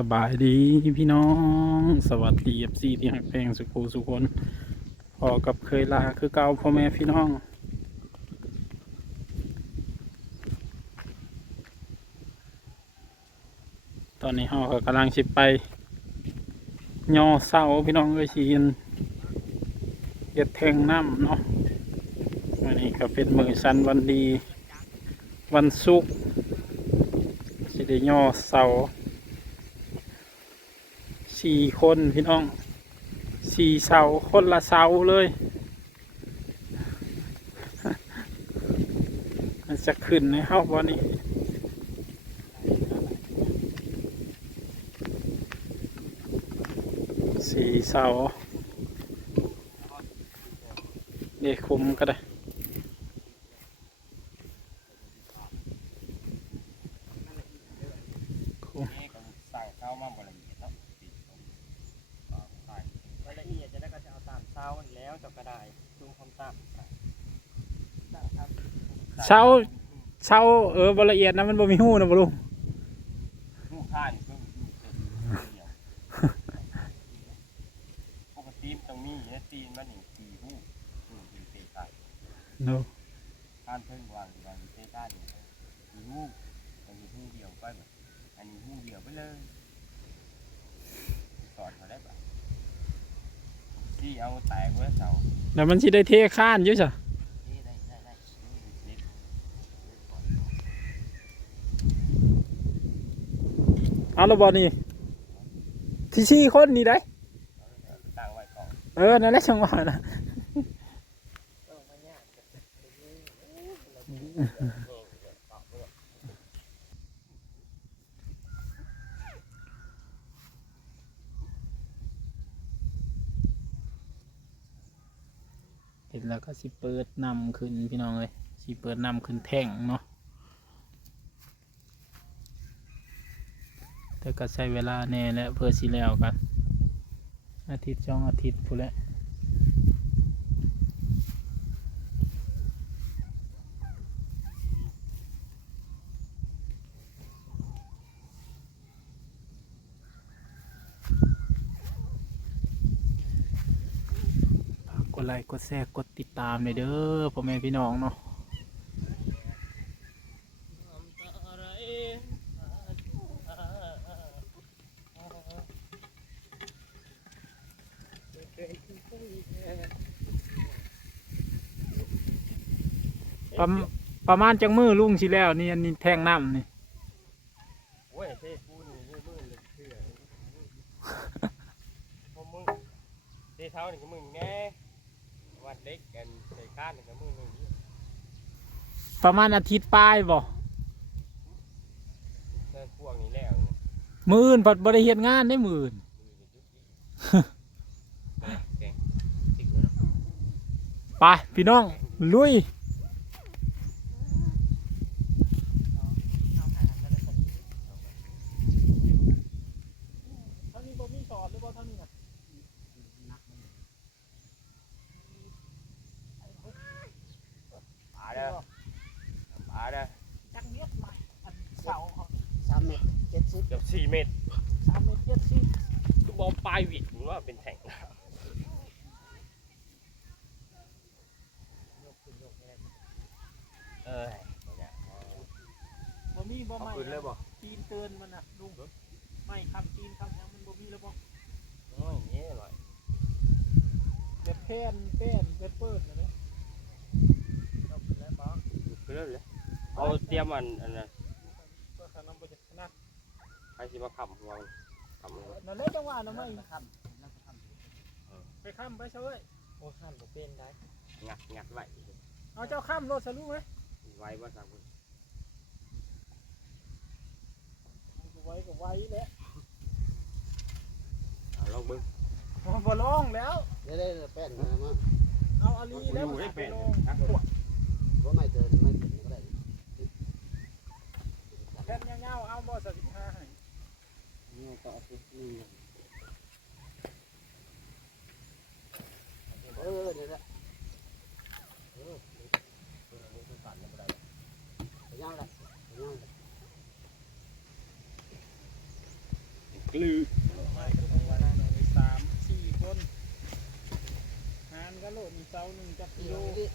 สบายดีพี่น้อง สวัสดีเอฟซีที่หักเพลงสุขูสุคนพอกับเคยลาคือเก่าพ่อแม่พี่น้อง ตอนนี้เฮาก็กำลังชิบไปย่อเสาพี่น้องเอ้ยชีนเย็ดแทงน้ำเนาะวันนี้ก็เป็นมือสันวันดี วันศุกร์สิได้ย่อเสา สี่คนพี่น้องสี่เสาคนละเสาเลยมันจะขึ้นในเฮาวันนี้สี่เสาเด็กคุมก็ได้ คุม นี่ก็สั่งเข้ามาบริเวณเนาะติดตรงต่อสาย รายละเอียดจะได้ก็จะเอาตามเศร้าแล้วจะกระไดจุงคำตามตั้งครับ เสาเสาเออบละเอียดนะมันบ่มีหูนะบ่ลุงลูกข้านี่เพิ่งลูกเต็มเดียวปกติมันต้องมีเนี่ยตีนมันนี่ตีหูหูตีเตะขาดโนข้านเพิ่งวางวางเตะขาดนี่ตีหูอันนี้หูเดียวไปแบบอันนี้หูเดียวไปเลยสอดเขาได้ปะที่เอาแตกไว้เสาแล้วมันสิได้เทข้านอยู่จ้ะ นี่ได้ได้ได้นี่เล็ก เอาละบ่นี่ที่ชี้คนนี่ได้ตั้งไว้ก่อนเออนั่นแหละจังหวะนะเออมายากเห็นแล้วก็สิเปิดนำขึ้นพี่น้องเลยสิเปิดนำขึ้นแท่งเนาะ แต่ก็ใช้เวลาแน่แล้วเพื่อสิแล้วกัน อาทิตย์สองอาทิตย์พู้และกกดไลค์กดแชร์กดติดตามเลยเด้อพ่อแม่พี่น้องเนาะ ประมประมาณจังมือลุงสิแล้ว นี่อันนี้แทงน้ำนี่โอ้ยเทปูนมือมือเลยเชื่อพอมึงเทเท้านี่ก็มึงแง่วัดเล็กกันใส่ก้านนี่ก็มึงนึงนี่ประมาณอาทิตย์ปลายบ่เดินพวกนี้แล้วมืออื่นผัดบริเฮ็ดงานได้มืออื่นไปพี่น้องลุย เอาหาแล้วก็เท่านี้ บ่มีสอนหรือว่าเท่านี้นะปลาเด้อปลาเด้อจักเม็ดใหม่อันเสาเขาสามเมตรเจ็ดสิบเกือบสี่เมตรสามเม็ดเจ็ดสิบก็บอกปลายหวิดมึงว่าเป็นแท่งยกขึ้นยกแรงเออเนี่ยบ่มีบ่เอาใหม่ปืนเลยบ่ตีนเตือนมันน่ะลุง ไม่คำตีนคำยังมันบ่มีแล้วบ่โอ้ยอย่างนี้หน่อยเด็ดแผ่นแป้นเปิดเปิดนะเนี่ยจบแล้วบ่คือเริ่มเลยเอาเตรียมอันอันนั้นเพื่อขนมบ่จะขนาดใครสิมาขับหัวมันขับหัวมันนั่นแหละจังหวะนะไม่คำนั่นก็คำไปค้ำไปเฉยโอ้ค้ำบ่เป็นได้งัดงัดไว้เอาเจ้าค้ำรถสรู้ไหมไว้ว่าสักคนไว้ก็ไว้แหล้วเอา ลองมึงบ่ลองแล้ว ได้ได้แป้นมามาเอาอาลีกูแล้วอยู่ได้เป็นลองนะว่าไม่เจอไม่ถึงก็ได้แค่เงาๆเอาบ่สักสิบห้าให้นี่ก็เอาไปนี่เออเดี๋ยวละเออไปย่างละไปย่างละกลือ ไม่ก็ต้องว่านั่งเลยสามสี่คนหานก็โหลดมี เสาหนึ่งจับกิที่โลโลนี่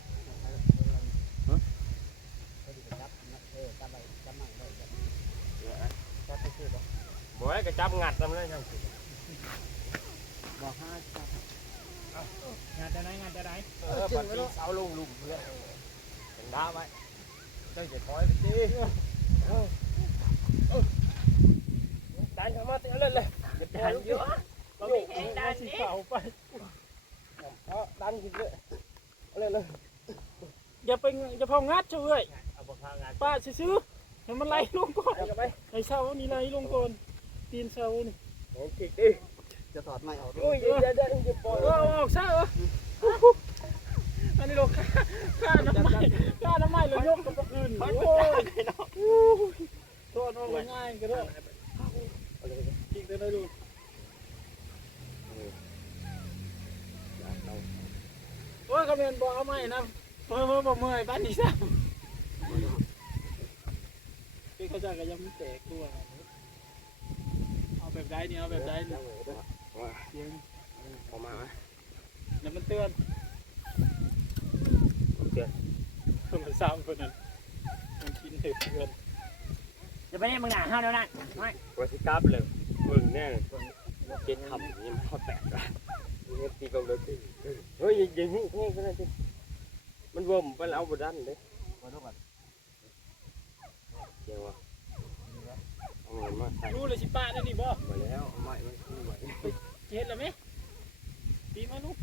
ฮะพอดีจับเออจับไปจับมั่งได้จับจับไปซื้อบ่บ่ให้กระจับงัดทำเลยจังสิบ่ห้าจับงานจะไหนงานจะไหนเออปัดนี้เอาลงหลุมเพื่อนเป็นด้าไว้เจ้าจะถอยไปดิดันเข้ามาเตะเลยเลยอย่าดันเยอะเรามีแหงดันสีนี่ขาวไป เพราะดันขึ้นเลยเอาเลยเลยอย่าไปอย่าพองัดเฉยเอาบ่พางานป้าซื้อๆให้มันไหลลงก่อนไปกันไปไอ้เสานี่ไหลลงก่อนตีนเสานี่โอ้กิกดิจะถอดไม้ออกโอ้ยเดี๋ยวเดี๋ยวเดี๋ยวจะปล่อยเออเอาออกซะเอออันนี้เราค่าค่าน้ำมันค่าน้ำมันเรายกกับคนอื่นโอ้ยโทษว่าง่ายก็ได้จริงได้ดู โอ้ยคอมเมนบอกเอาใหม่นะเพิ่มเพิ่อเมื่อยบ้านนี้ซ้ำพี่เขาจะก็ยังแตกตัวเอาแบบได้เนี่ยเอาแบบได้เนี่เสียงออกมาไหมแล้วมันเตือนเตือนมันซ้ำคนนั้นมันกินถึงเกินจะไปเนี่ยมึงหนาห้าวแล้วนั่นไม่ว่าสิกลับเลยมึงแน่เจ็ดคำนี้มันเขาแตกอะนี่ตีกองเลยเฮ้ยย่างนี้นี่ก็ได้สิมันวมไปแล้วบดันเลยขอโทษก่อนเดี๋ยววะเอาเงินมารู้เลยสิป้าได้นี่บ่มาแล้วเอาไม่คู่ไว้เจ็ดแล้วไหมตีมาลูก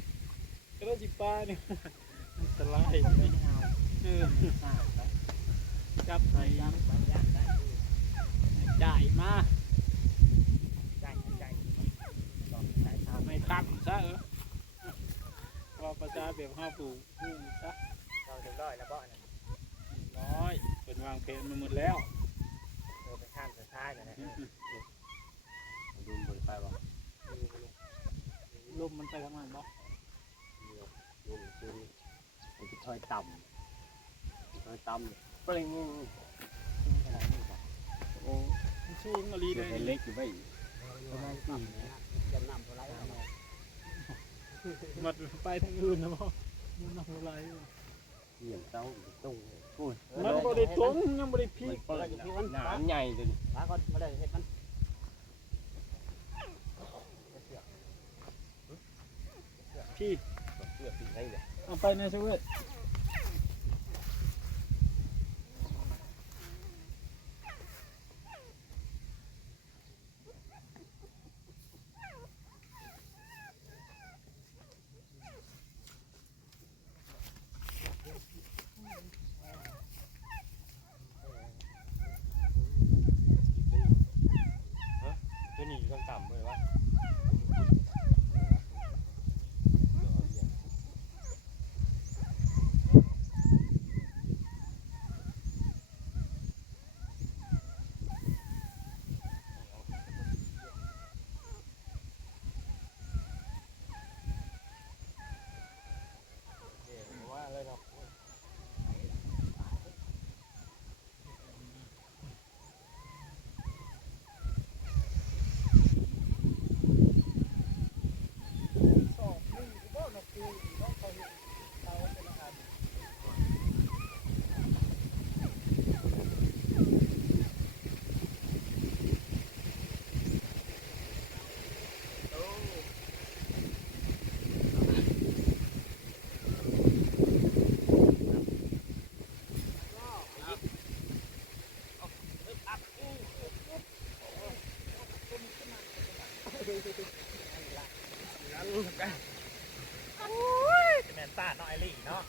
ก็เลยสิป้านี่อันตรายไม่เอาเอจับไปได้จ่ายมาใจใจบอกใจทำไม่ตั้งซะเออ แบบห้าปลูกพุ่งซะเราถึงร้อยแล้วบ่นั่นร้อยเป็นวางเพลนมาหมดแล้วโดนไปข้ามสุดท้ายแล้วนะดูบนไปบ่ลมมันไปทางนั้นบ่ดูดูมันจะถอยต่ำถอยต่ำปริงขนาดนี้ป่ะโอ้มันสูงอะลีเดี๋เลยวยเล็กอยู่ไปประมาณสี่เนี่ยจะนำเท่าไรเอา มามันไปทางอื่นนะบ่มันเอาอะไรเหยียบเต้าตุ้งโอ้ยมันบ่ได้ตรงยังบ่ได้พลิมันกเปิดหนาใหญ่จนปาก่อนมาเลยเฮ็ดมันพี่เสื้อปีกให้เลยเอาไปในสวิตเดี๋ยวนี้ต้องต่ำเลยวะ ว่าเลยเนาะ สองหนึ่งบ่นกคูน้องเขาเห็นเขาเป็นอาหาร แมนต้าเนาะไอลี่เนาะ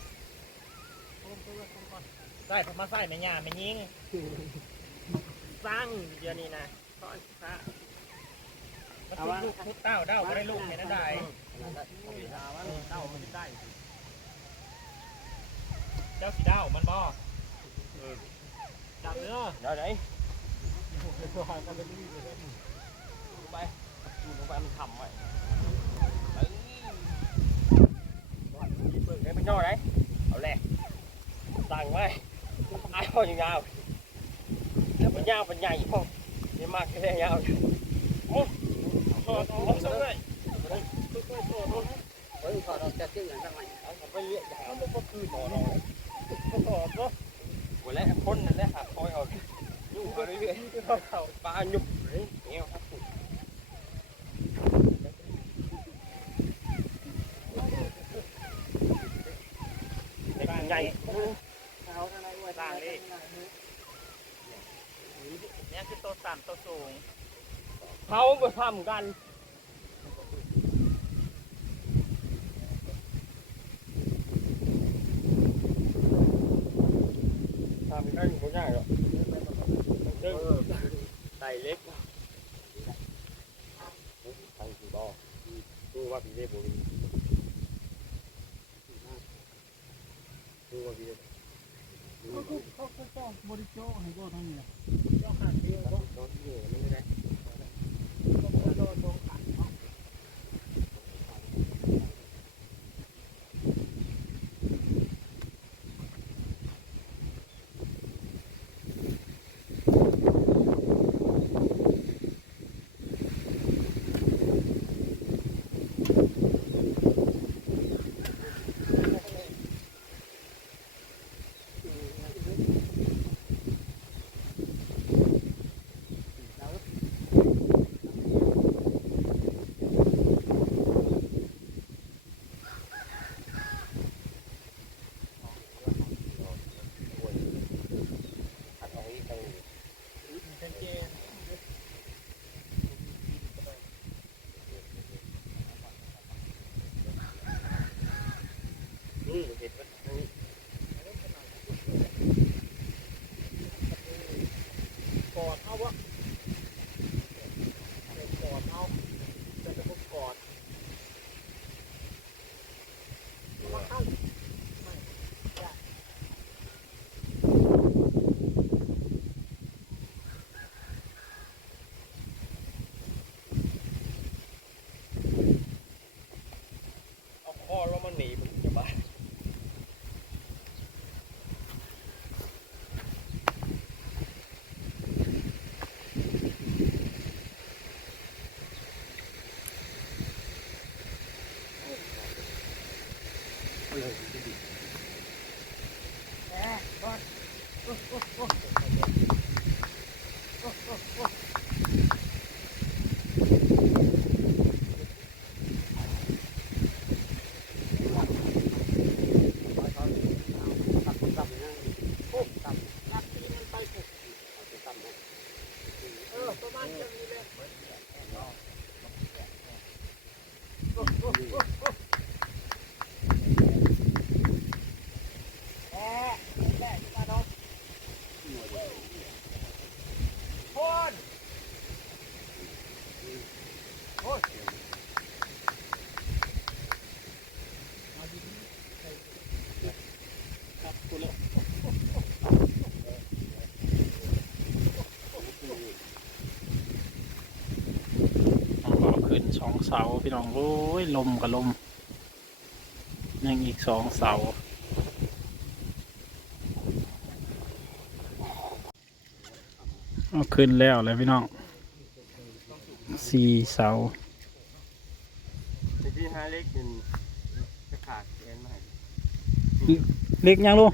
ใส่ผมมาใส่ไม่ยาไม่ยิงสร้างเดี๋ยวนี้นะตอนพระมันทุกลูกทุกเต้าเด้าไม่ได้ลูกเห็นนั่นได้เต้ามันได้ เจ้าสีเด้ามันบ่จับเนาะเดี๋ยวไหนหากันไปนี่เลยลงไป ดูลงไปมันทำไว้เอ้ยเบิ่งได้มันย่อไหนเอาแหละสั่งไว้ตายพออย่ายาวแล้วมันยาวมันใหญ่พอเยอะมากแค่ยาวมุ้งถอดออกซะเลยค่อยๆถอดออกเฮ้ยถอดจะขึ้นหลังไมเอาไปเลี้ยงเอาลูกก็คือถอดอกหัวแล้วคนนั่นแหละห่กคอยออยุ่เรื่อยๆเขาปลาหยุบำกัน ทำได้ก็ง่ายหรอกมันอไต่เล็กไต่สีบอคือว่าพี่เล็กบุรี 好，他我。 องเสาพี่น้องโอ้ยลมกับลมยังอีกสองเสาเอาขึ้นแล้วเลยพี่น้องสี่เสาเล็กยังลูก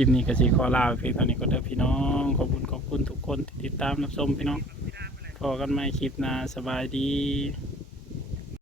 ลิปนี้ก็สิขอลาไปเพียงเท่านี้ก็เด้อพี่น้องขอบคุณขอบคุณทุกคนที่ติดตามรับชมพี่น้องพอกันไหมคลิปน้าสบายดี